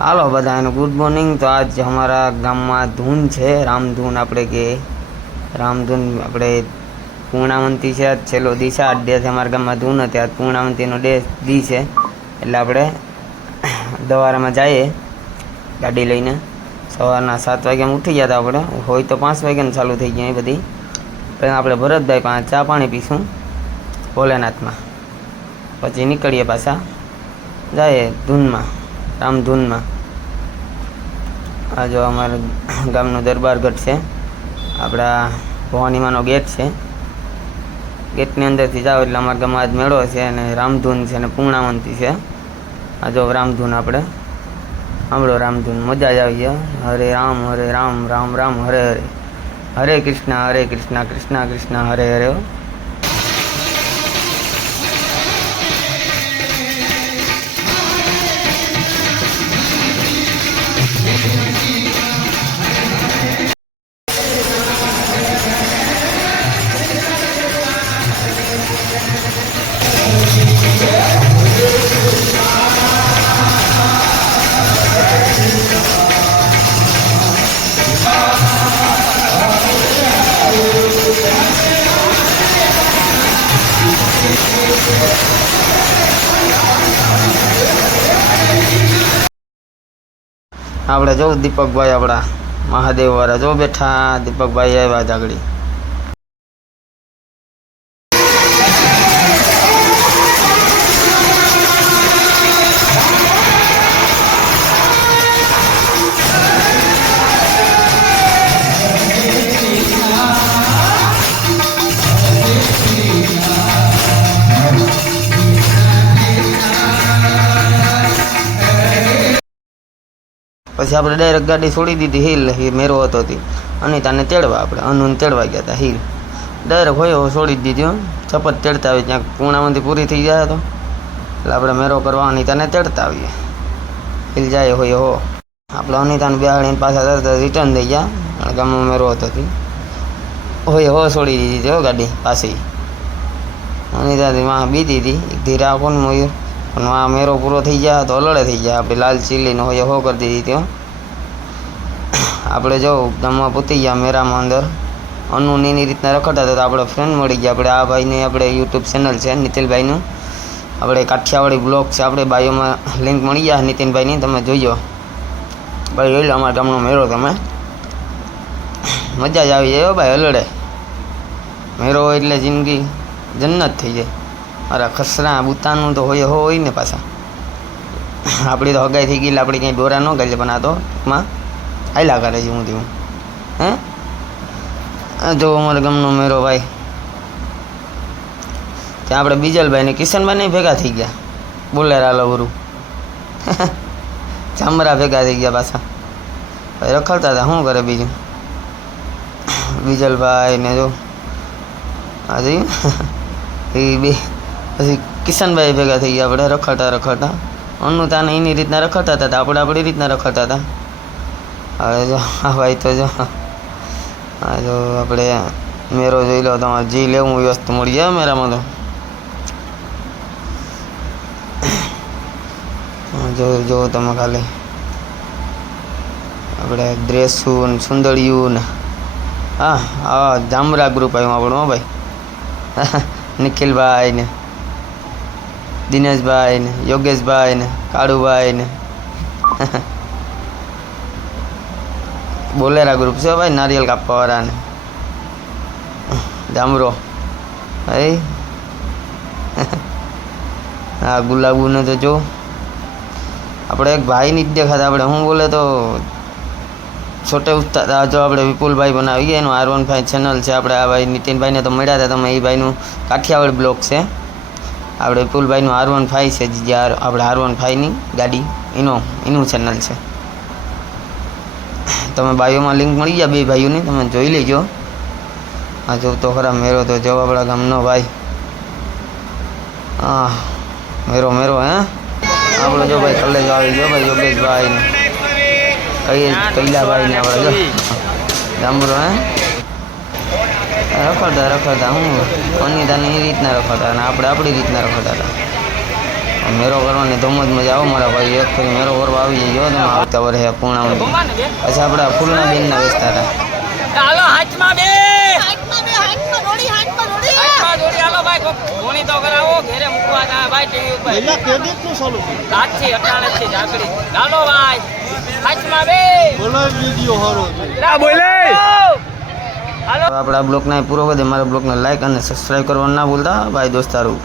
હાલો બધાને good morning તો આજ અમારા ગામમાં ધૂન છે. રામધૂન આપણે કે રામધૂન આપણે પૂર્ણાવંતી છે. આજ છેલ્લો દિવસ આઠ છે અમારા ગામમાં ધૂન હતી. આજ પૂર્ણાવંતીનો ડે દી છે. એટલે આપણે દવારામાં જઈએ ગાડી લઈને. સવારના સાત વાગ્યામાં ઉઠી ગયા હતા આપણે. હોય તો પાંચ વાગ્યાને ચાલુ થઈ ગયા એ બધી. પહેલાં આપણે ભરતભાઈ પાસે ચા પાણી પીશું. ભોલેનાથમાં. પછી નીકળીએ પાછા. જઈએ ધૂનમાં. રામધૂનમાં. આ જો અમારા ગામનું દરબારગઢ છે. આપણા ભવાનીમાનો ગેટ છે. ગેટની અંદરથી જાઓ એટલે અમારા ગામમાં આજ મેળો છે અને રામધૂન છે અને પૂર્ણાવંતી છે. આ જો રામધૂન આપણે. સાંભળો રામધૂન, મજા જ આવી જાય હરે રામ હરે રામ રામ રામ, હરે હરે. હરે કૃષ્ણ હરે કૃષ્ણ કૃષ્ણ કૃષ્ણ, હરે હરે આપણે જો દીપકભાઈ આપણા મહાદેવ વાળા જો બેઠા દીપકભાઈ આવ્યા જ પછી આપણે ડાયરેક્ટ ગાડી છોડી દીધી, હિલ હિલ મેરો હતો હતી અનિતાને તેડવા આપણે અનુને તેડવા ગયા હતા હિલ. ડાયરેક્ટ હોય છોડી દીધી, હો. ચપત તેડતા આવી ક્યાંક પૂર્ણામાંથી પૂરી થઈ જાય તો. એટલે આપણે મેરો કરવા અનિતાને તેડતા આવીએ. હિલ જાય હોય હો આપણે અનિતાને બેહાડીને પાછા તરત રિટર્ન થઈ ગયા, અને ગામમાં મેરો હતો હતી હોય હો છોડી દીધી, હો, ગાડી પાછી. અનિતાથી માં બીતી હતી ધીરે ને મયુર પણ આ મેરો પૂરો થઈ ગયા, તો અલડે થઈ ગયા. આપણે લાલ ચીલીનો હોય હો કરી દીધી ત્યાં આપણે જો દમમાં પૂતી ગયા મેરામાં અંદર. અનુની એની રીતના રખડતા હતા તો આપણે ફ્રેન્ડ મળી ગયા. આપણે આ ભાઈને આપણે યુટ્યુબ ચેનલ છે, નીતિલભાઈનું. આપણે કાઠિયાવાડી બ્લોગ છે, આપણે બાયોમાં લિંક મળી ગયા નીતિનભાઈની. તમે જોઈજો ભાઈ, જોઈ લો અમારા ગામનો મેળો તમે. મજા જ આવી જાય ભાઈ અલડે હોય એટલે જિંદગી જન્નત થઈ જાય. અરે ખસરા બુતાનું તો હોય હોય ને પાછા. આપણી તો હગાઈ થઈ ગઈ આપણે ક્યાંય દોરા ન કરી પણ આ તો માં હાયલા કરે છે હું તેવું હે? જો અમારે ગામનો મેરો ભાઈ. ત્યાં આપણે બીજલભાઈ ને કિશનભાઈ ને ભેગા થઈ ગયા. બોલેરા લવરું ચામરા ભેગા થઈ ગયા પાછા. ભાઈ રખડતા હતા, શું કરે બીજું? બીજલભાઈ ને જો. હાજી એ બે પછી કિશનભાઈ ભેગા થઈ ગયા આપણે રખડતા રખડતા. અન્નુ તાને એની રીતના રખડતા હતા આપણે આપણી રીતના રખડતા હતા. હવે જો આ ભાઈ તો જો આ જો આપણે મેરો જોઈ લો તમારે જે લેવું વ્યસ્ત મળી જાય મેરામાં તો. હા, જો જો તમે ખાલી. આપણે ડ્રેસું ને સુંદરિયું ને. હા હા જામરા ગ્રુપ આવ્યું આપણું હો ભાઈ. નિખિલભાઈ ને. દિનેશભાઈ ને, યોગેશભાઈ ને, કાળુભાઈ ને. બોલેરા ગ્રુપ છે ભાઈ, નારિયેલ કાપવાવાળાને. જામરો હે? હા ગુલાબુને તો જો. આપણે એક ભાઈ નહીં દેખાતા, આપણે હું બોલે તો છોટે ઉસ્તાદ આ જો આપણે વિપુલભાઈ બનાવી ગયા, એનું આર વન ફાઈવ ચેનલ છે, આપણે આ ભાઈ નીતિનભાઈને તો મળ્યા હતા તમે એ ભાઈનું કાઠિયાવાડ બ્લોક છે. આપણે પુલભાઈનું આર વન ફાઈવ છે, જે આપણે આર વન ફાઈવની ગાડી. એનો, એનું ચેનલ છે. તમે બાયોમાં લિંક મળી જાય બે ભાઈઓની, તમે જોઈ લેજો. આ જો તો ખરા, મેરો તો જો આપણા ગામનો ભાઈ. હા મેરો મેરો, હે? આપણો જો ભાઈ કલેજ આવી ગયો ભાઈ યોગેશભાઈ ને કઈ કૈલાભાઈ ને આપણે જો. જાંબુરો હે? રખડતા રખડતા. હું અનિતાને એ રીતના રખડતા અને આપણે આપણી રીતના રખડતા હતા. મેરો કરવાની તો જ મજા આવો મારા ભાઈ એક ફરી મેરો કરવા આવી ગયો તમે આવતા વર્ષે પૂર્ણ પછી આપણે ફૂલના બેનના વેચતા હતા. હાલો હાથમાં બે. હાથમાં બે હાથમાં દોડી હાથમાં દોડી. હાથમાં દોડી. હાલો ભાઈ કોક ધોણી તો કરાવો. ઘેરે મૂકવા તા ભાઈ ટીવી ઉપર. પહેલા કેડિટનું ચાલુ સાચી અટાણે છે ઝાકડી હાલો ભાઈ હાથમાં બે. બોલો આપણે બ્લોગને પૂરો કરી દે. મારા બ્લોગને લાઈક અને સબસ્ક્રાઈબ કરવાનું ના ભૂલતા. ભાઈ દોસ્તારું